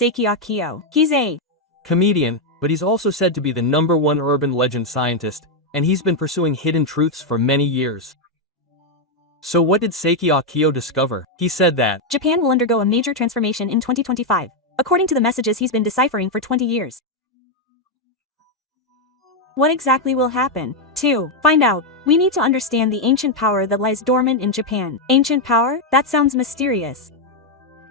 関暁夫. He's a comedian, but he's also said to be the #1 urban legend scientist, and he's been pursuing hidden truths for many years. So what did関暁夫discover? He said that Japan will undergo a major transformation in 2025, according to the messages he's been deciphering for 20 years. What exactly will happen? To find out, we need to understand the ancient power that lies dormant in Japan. Ancient power? That sounds mysterious.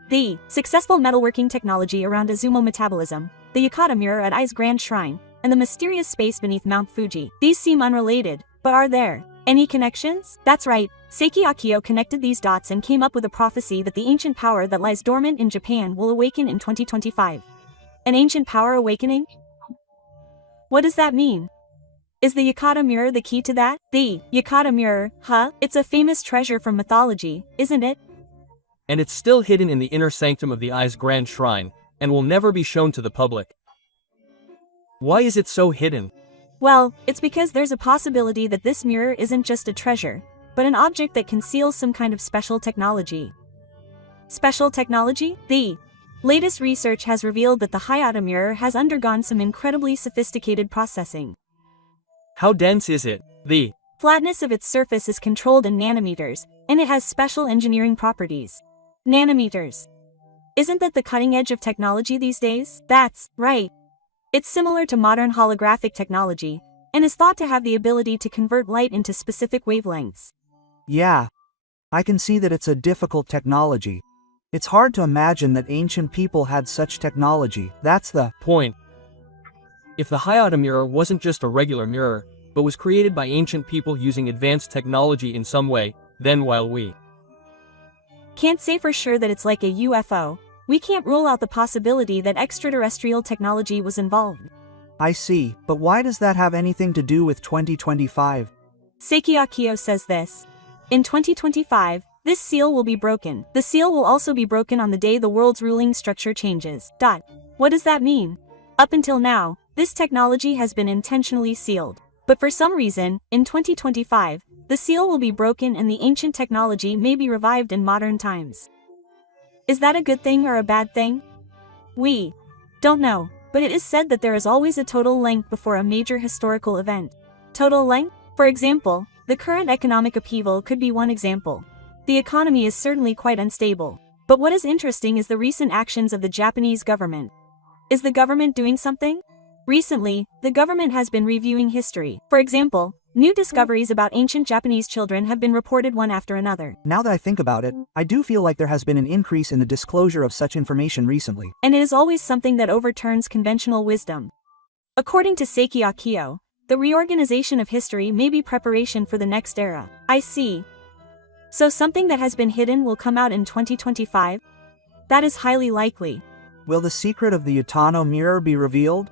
The successful metalworking technology around Azumo metabolism, the Yukata mirror at Ai's Grand Shrine, and the mysterious space beneath Mount Fuji. These seem unrelated, but are there any connections? That's right, Sekii connected these dots and came up with a prophecy that the ancient power that lies dormant in Japan will awaken in 2025. An ancient power awakening? What does that mean? Is the Yukata mirror the key to that? The Yukata mirror, huh? It's a famous treasure from mythology, isn't it? And it's still hidden in the inner sanctum of the Ai's Grand Shrine, and will never be shown to the public. Why is it so hidden? Well, it's because there's a possibility that this mirror isn't just a treasure, but an object that conceals some kind of special technology. Special technology? The latest research has revealed that the Hayata mirror has undergone some incredibly sophisticated processing. How dense is it? The flatness of its surface is controlled in nanometers, and it has special engineering properties. Nanometers. Isn't that the cutting edge of technology these days? That's right. It's similar to modern holographic technology, and is thought to have the ability to convert light into specific wavelengths. Yeah. I can see that it's a difficult technology. It's hard to imagine that ancient people had such technology. That's the point. If the Hayata mirror wasn't just a regular mirror, but was created by ancient people using advanced technology in some way, then while we can't say for sure that it's like a UFO, we can't rule out the possibility that extraterrestrial technology was involved. I see, but why does that have anything to do with 2025? Sekii says this. In 2025, this seal will be broken. The seal will also be broken on the day the world's ruling structure changes. What does that mean? Up until now, this technology has been intentionally sealed. But for some reason, in 2025, the seal will be broken and the ancient technology may be revived in modern times. Is that a good thing or a bad thing? We don't know, but it is said that there is always a total length before a major historical event. Total length? For example, the current economic upheaval could be one example. The economy is certainly quite unstable. But what is interesting is the recent actions of the Japanese government. Is the government doing something? Recently, the government has been reviewing history. For example, new discoveries about ancient Japanese children have been reported one after another. Now that I think about it, I do feel like there has been an increase in the disclosure of such information recently. And it is always something that overturns conventional wisdom. According to Sekii, the reorganization of history may be preparation for the next era. I see. So something that has been hidden will come out in 2025? That is highly likely. Will the secret of the Yutano mirror be revealed?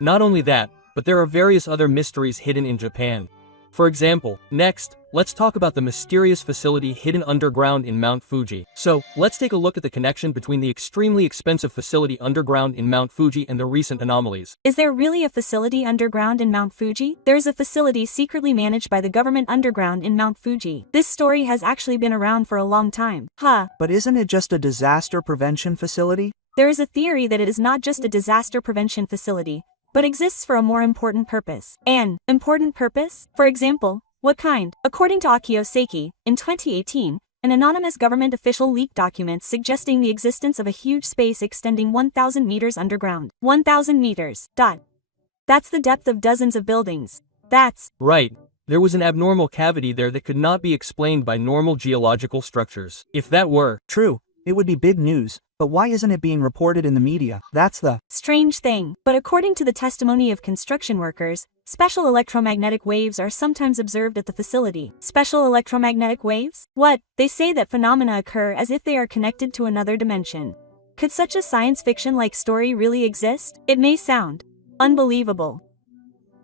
Not only that, but there are various other mysteries hidden in Japan. For example, next, let's talk about the mysterious facility hidden underground in Mount Fuji. So, let's take a look at the connection between the extremely expensive facility underground in Mount Fuji and the recent anomalies. Is there really a facility underground in Mount Fuji? There is a facility secretly managed by the government underground in Mount Fuji. This story has actually been around for a long time. But isn't it just a disaster prevention facility? There is a theory that it is not just a disaster prevention facility, but exists for a more important purpose. An important purpose? For example, what kind? According to Akio Seiki, in 2018, an anonymous government official leaked documents suggesting the existence of a huge space extending 1,000 meters underground. 1,000 meters. That's the depth of dozens of buildings. That's right. There was an abnormal cavity there that could not be explained by normal geological structures. If that were true, it would be big news. But why isn't it being reported in the media? That's the strange thing. But according to the testimony of construction workers, special electromagnetic waves are sometimes observed at the facility. Special electromagnetic waves? What? They say that phenomena occur as if they are connected to another dimension. Could such a science fiction-like story really exist? It may sound unbelievable.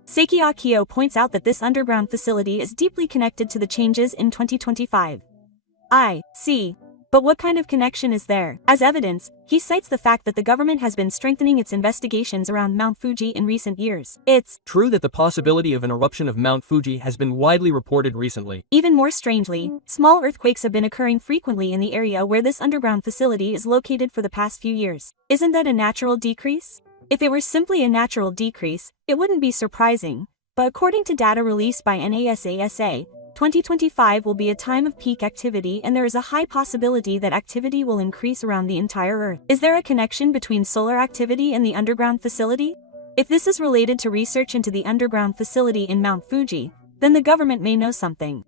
Sekii points out that this underground facility is deeply connected to the changes in 2025. I see. But what kind of connection is there? As evidence, he cites the fact that the government has been strengthening its investigations around Mount Fuji in recent years. It's true that the possibility of an eruption of Mount Fuji has been widely reported recently. Even more strangely, small earthquakes have been occurring frequently in the area where this underground facility is located for the past few years. Isn't that a natural decrease? If it were simply a natural decrease, it wouldn't be surprising. But according to data released by NASA, 2025 will be a time of peak activity, and there is a high possibility that activity will increase around the entire Earth. Is there a connection between solar activity and the underground facility? If this is related to research into the underground facility in Mount Fuji, then the government may know something.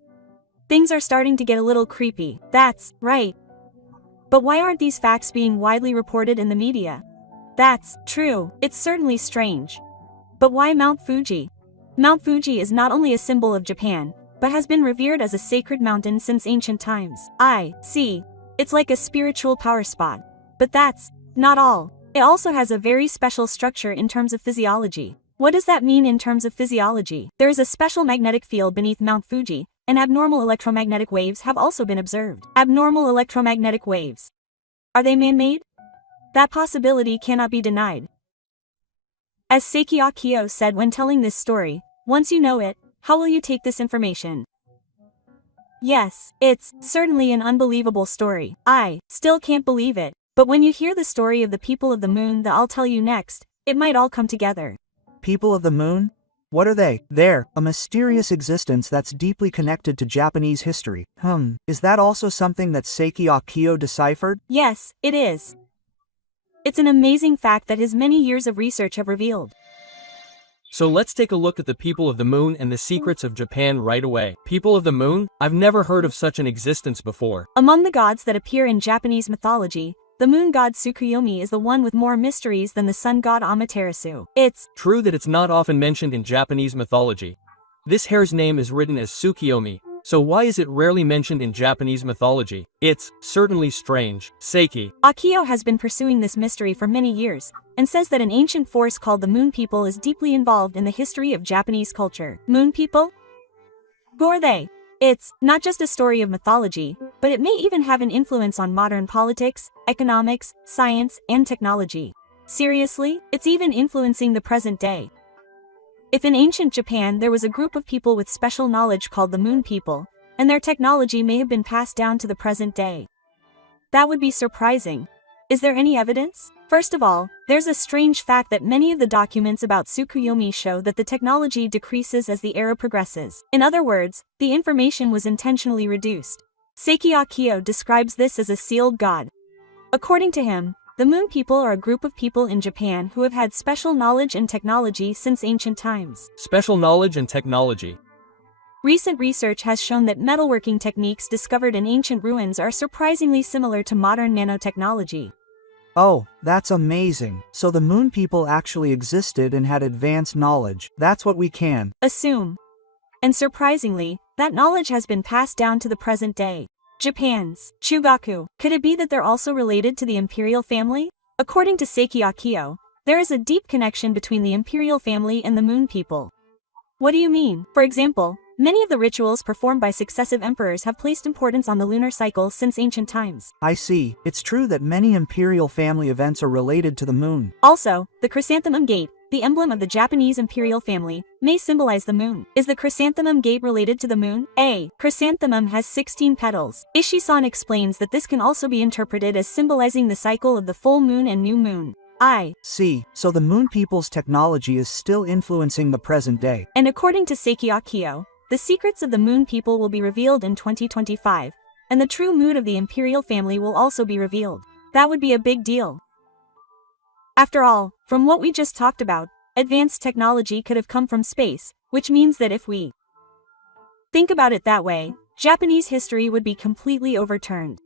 Things are starting to get a little creepy. That's right. But why aren't these facts being widely reported in the media? That's true. It's certainly strange. But why Mount Fuji? Mount Fuji is not only a symbol of Japan, but has been revered as a sacred mountain since ancient times. I see. It's like a spiritual power spot. But that's not all. It also has a very special structure in terms of physiology. What does that mean in terms of physiology? There is a special magnetic field beneath Mount Fuji, and abnormal electromagnetic waves have also been observed. Abnormal electromagnetic waves. Are they man-made? That possibility cannot be denied. As Sekiyakio said when telling this story, once you know it, how will you take this information? Yes, it's certainly an unbelievable story. I still can't believe it. But when you hear the story of the people of the moon that I'll tell you next, it might all come together. People of the moon? What are they? They're a mysterious existence that's deeply connected to Japanese history. Is that also something that Sekiyakio deciphered? Yes, it is. It's an amazing fact that his many years of research have revealed. So let's take a look at the people of the moon and the secrets of Japan right away. People of the moon? I've never heard of such an existence before. Among the gods that appear in Japanese mythology, the moon god Tsukuyomi is the one with more mysteries than the sun god Amaterasu. It's true that it's not often mentioned in Japanese mythology. This hare's name is written as Tsukuyomi, so why is it rarely mentioned in Japanese mythology? It's certainly strange. Seiki Akio has been pursuing this mystery for many years, and says that an ancient force called the Moon People is deeply involved in the history of Japanese culture. Moon People? Who are they? It's not just a story of mythology, but it may even have an influence on modern politics, economics, science, and technology. Seriously, it's even influencing the present day. If in ancient Japan there was a group of people with special knowledge called the Moon People, and their technology may have been passed down to the present day, that would be surprising. Is there any evidence? First of all, there's a strange fact that many of the documents about Tsukuyomi show that the technology decreases as the era progresses. In other words, the information was intentionally reduced. Sekiyakio describes this as a sealed god. According to him, the Moon People are a group of people in Japan who have had special knowledge and technology since ancient times. Special knowledge and technology. Recent research has shown that metalworking techniques discovered in ancient ruins are surprisingly similar to modern nanotechnology. Oh, that's amazing. So the Moon People actually existed and had advanced knowledge. That's what we can assume. And surprisingly, that knowledge has been passed down to the present day. Japan's Chugaku. Could it be that they're also related to the imperial family? According to Sekiyakio, there is a deep connection between the imperial family and the Moon People. What do you mean? For example, many of the rituals performed by successive emperors have placed importance on the lunar cycle since ancient times. I see. It's true that many imperial family events are related to the moon. Also, the chrysanthemum gate, the emblem of the Japanese imperial family, may symbolize the moon. Is the chrysanthemum gate related to the moon? A chrysanthemum has 16 petals. Ishisan explains that this can also be interpreted as symbolizing the cycle of the full moon and new moon. I see. So the Moon People's technology is still influencing the present day. And according to Sekiyakio, the secrets of the Moon People will be revealed in 2025, and the true mood of the imperial family will also be revealed. That would be a big deal. After all, from what we just talked about, advanced technology could have come from space, which means that if we think about it that way, Japanese history would be completely overturned.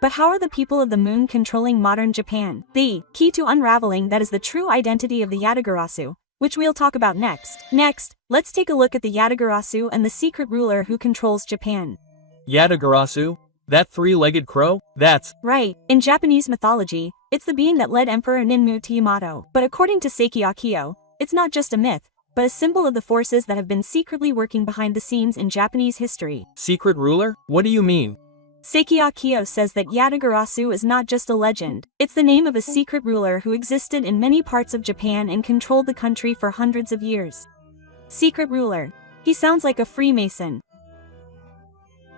But how are the people of the moon controlling modern Japan? The key to unraveling that is the true identity of the Yatagarasu, which we'll talk about next. Next, let's take a look at the Yatagarasu and the secret ruler who controls Japan. Yatagarasu? That three-legged crow? That's right. In Japanese mythology, it's the being that led Emperor Ninmu to Yamato. But according to Sekiyakio, it's not just a myth, but a symbol of the forces that have been secretly working behind the scenes in Japanese history. Secret ruler? What do you mean? Akio says that Yatagarasu is not just a legend, it's the name of a secret ruler who existed in many parts of Japan and controlled the country for hundreds of years. Secret ruler. He sounds like a Freemason.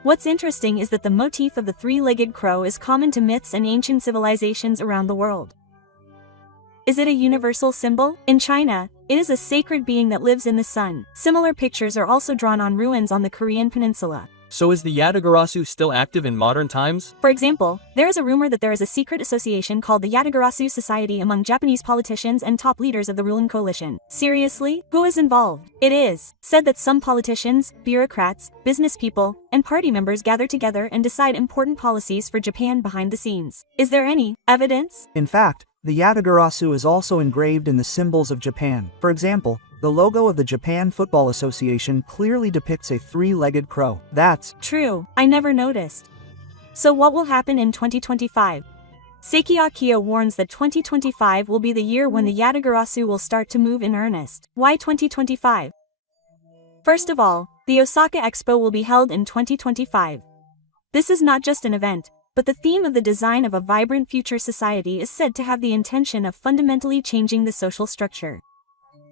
What's interesting is that the motif of the three-legged crow is common to myths and ancient civilizations around the world. Is it a universal symbol? In China, it is a sacred being that lives in the sun. Similar pictures are also drawn on ruins on the Korean peninsula. So is the Yatagarasu still active in modern times? For example, there is a rumor that there is a secret association called the Yatagarasu Society among Japanese politicians and top leaders of the ruling coalition. Seriously? Who is involved? It is said that some politicians, bureaucrats, business people, and party members gather together and decide important policies for Japan behind the scenes. Is there any evidence? In fact, the Yatagarasu is also engraved in the symbols of Japan. For example, the logo of the Japan Football Association clearly depicts a three-legged crow. That's true. I never noticed. So what will happen in 2025? Akio warns that 2025 will be the year when the Yatagarasu will start to move in earnest. Why 2025? First of all, the Osaka Expo will be held in 2025. This is not just an event, but the theme of the design of a vibrant future society is said to have the intention of fundamentally changing the social structure.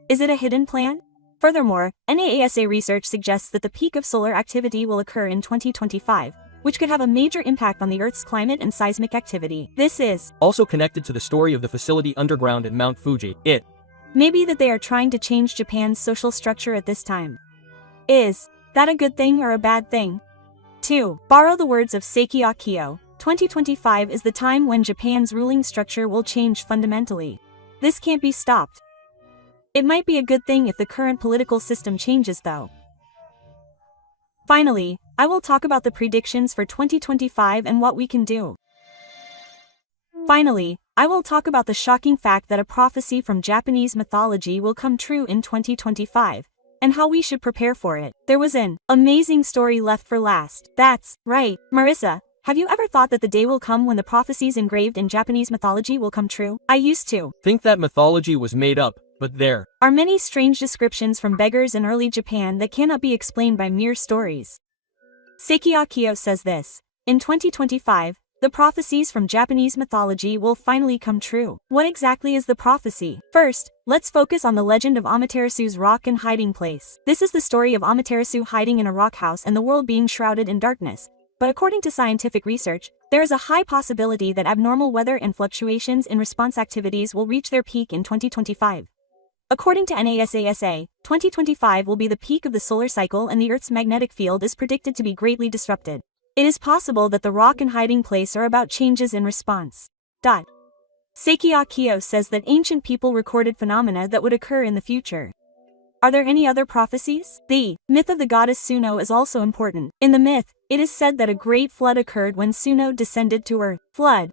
Is it a hidden plan? Furthermore, NASA research suggests that the peak of solar activity will occur in 2025, which could have a major impact on the Earth's climate and seismic activity. This is also connected to the story of the facility underground at Mount Fuji. It may be that they are trying to change Japan's social structure at this time. Is that a good thing or a bad thing? 2. Borrow the words of Akio. 2025 is the time when Japan's ruling structure will change fundamentally. This can't be stopped. It might be a good thing if the current political system changes though. Finally, I will talk about the predictions for 2025 and what we can do. Finally, I will talk about the shocking fact that a prophecy from Japanese mythology will come true in 2025, and how we should prepare for it. There was an amazing story left for last. That's right, Marissa. Have you ever thought that the day will come when the prophecies engraved in Japanese mythology will come true? I used to think that mythology was made up, but there are many strange descriptions from beggars in early Japan that cannot be explained by mere stories. Akio says this: in 2025, the prophecies from Japanese mythology will finally come true. What exactly is the prophecy? First, let's focus on the legend of Amaterasu's rock and hiding place. This is the story of Amaterasu hiding in a rock house and the world being shrouded in darkness. But according to scientific research, there is a high possibility that abnormal weather and fluctuations in response activities will reach their peak in 2025. According to NASA, 2025 will be the peak of the solar cycle and the Earth's magnetic field is predicted to be greatly disrupted. It is possible that the rock and hiding place are about changes in response. Akio says that ancient people recorded phenomena that would occur in the future. Are there any other prophecies? The myth of the goddess Suno is also important. In the myth, it is said that a great flood occurred when Suno descended to Earth. Flood.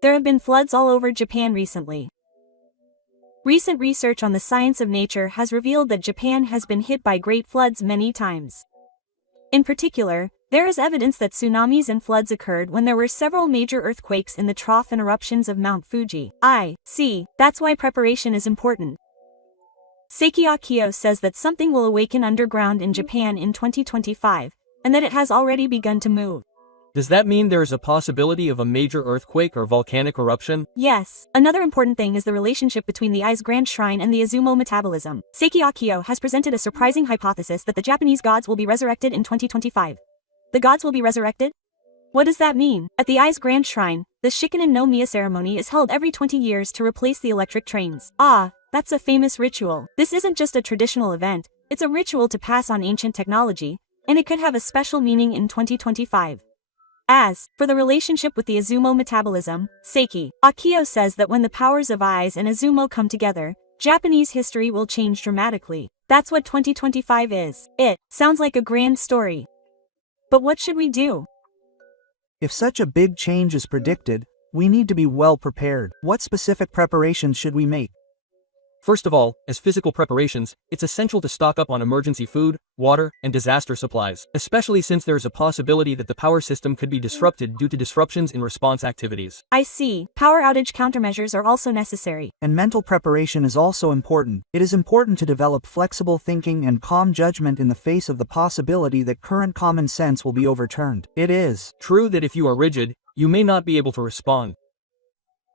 There have been floods all over Japan recently. Recent research on the science of nature has revealed that Japan has been hit by great floods many times. In particular, there is evidence that tsunamis and floods occurred when there were several major earthquakes in the trough and eruptions of Mount Fuji. I see. That's why preparation is important. Akio says that something will awaken underground in Japan in 2025, and that it has already begun to move. Does that mean there is a possibility of a major earthquake or volcanic eruption? Yes. Another important thing is the relationship between the I's grand shrine and the Izumo metabolism. Akio has presented a surprising hypothesis that the Japanese gods will be resurrected in 2025. The gods will be resurrected? What does that mean? At the I's grand shrine, the Shikinen no Miya ceremony is held every 20 years to replace the electric trains. That's a famous ritual. This isn't just a traditional event, it's a ritual to pass on ancient technology, and it could have a special meaning in 2025. As for the relationship with the Izumo metabolism, Akio says that when the powers of I's and Izumo come together, Japanese history will change dramatically. That's what 2025 is. It sounds like a grand story. But what should we do? If such a big change is predicted, we need to be well prepared. What specific preparations should we make? First of all, as physical preparations, it's essential to stock up on emergency food, water, and disaster supplies, especially since there is a possibility that the power system could be disrupted due to disruptions in response activities. I see. Power outage countermeasures are also necessary. And mental preparation is also important. It is important to develop flexible thinking and calm judgment in the face of the possibility that current common sense will be overturned. It is true that if you are rigid, you may not be able to respond.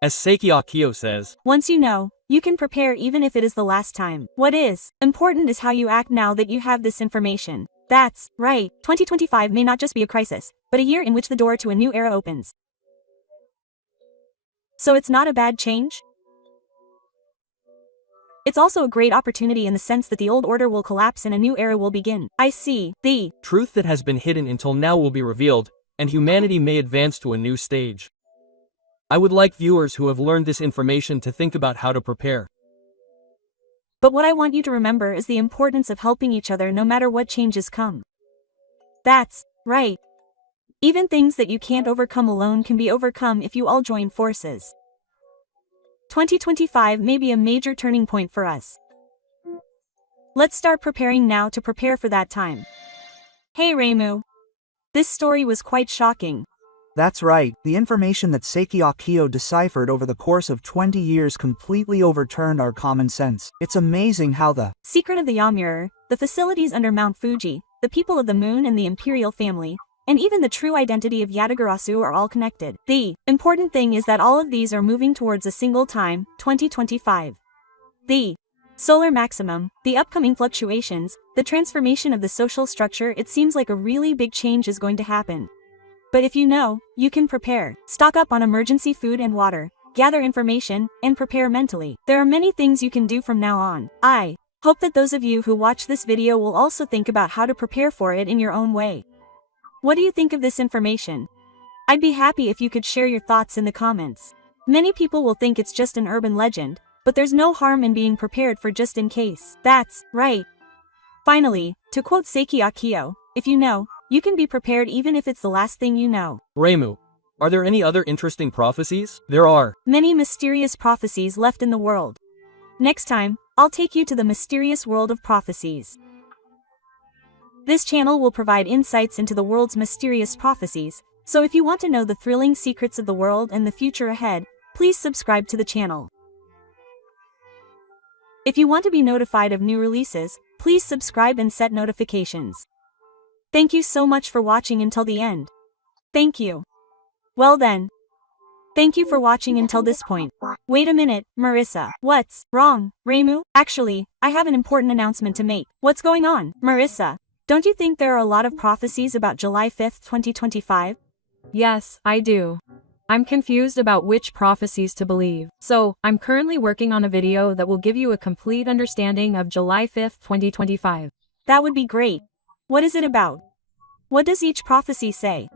As関暁夫says, once you know, you can prepare even if it is the last time. What is important is how you act now that you have this information. That's right. 2025 may not just be a crisis, but a year in which the door to a new era opens. So it's not a bad change? It's also a great opportunity in the sense that the old order will collapse and a new era will begin. I see. The truth that has been hidden until now will be revealed, and humanity may advance to a new stage. I would like viewers who have learned this information to think about how to prepare. But what I want you to remember is the importance of helping each other no matter what changes come. That's right. Even things that you can't overcome alone can be overcome if you all join forces. 2025 may be a major turning point for us. Let's start preparing now to prepare for that time. Hey Reimu. This story was quite shocking. That's right. The information that関暁夫deciphered over the course of 20 years completely overturned our common sense. It's amazing how the secret of the Yamura, the facilities under Mount Fuji, the people of the moon and the imperial family, and even the true identity of Yatagarasu are all connected. The important thing is that all of these are moving towards a single time, 2025. The solar maximum, the upcoming fluctuations, the transformation of the social structure, it seems like a really big change is going to happen. But if you know, you can prepare. Stock up on emergency food and water, gather information, and prepare mentally. There are many things you can do from now on. I hope that those of you who watch this video will also think about how to prepare for it in your own way. What do you think of this information? I'd be happy if you could share your thoughts in the comments. Many people will think it's just an urban legend, but there's no harm in being prepared for just in case. That's right. Finally, to quote関暁夫, if you know, you can be prepared even if it's the last thing you know. Reimu, are there any other interesting prophecies? There are many mysterious prophecies left in the world. Next time, I'll take you to the mysterious world of prophecies. This channel will provide insights into the world's mysterious prophecies, so if you want to know the thrilling secrets of the world and the future ahead, please subscribe to the channel. If you want to be notified of new releases, please subscribe and set notifications. Thank you so much for watching until the end. Thank you. Well then. Thank you for watching until this point. Wait a minute, Marissa. What's wrong, Reimu? Actually, I have an important announcement to make. What's going on, Marissa? Don't you think there are a lot of prophecies about July 5th, 2025? Yes, I do. I'm confused about which prophecies to believe. So, I'm currently working on a video that will give you a complete understanding of July 5th, 2025. That would be great. What is it about? What does each prophecy say?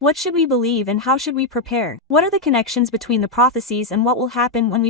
What should we believe and how should we prepare? What are the connections between the prophecies and what will happen when we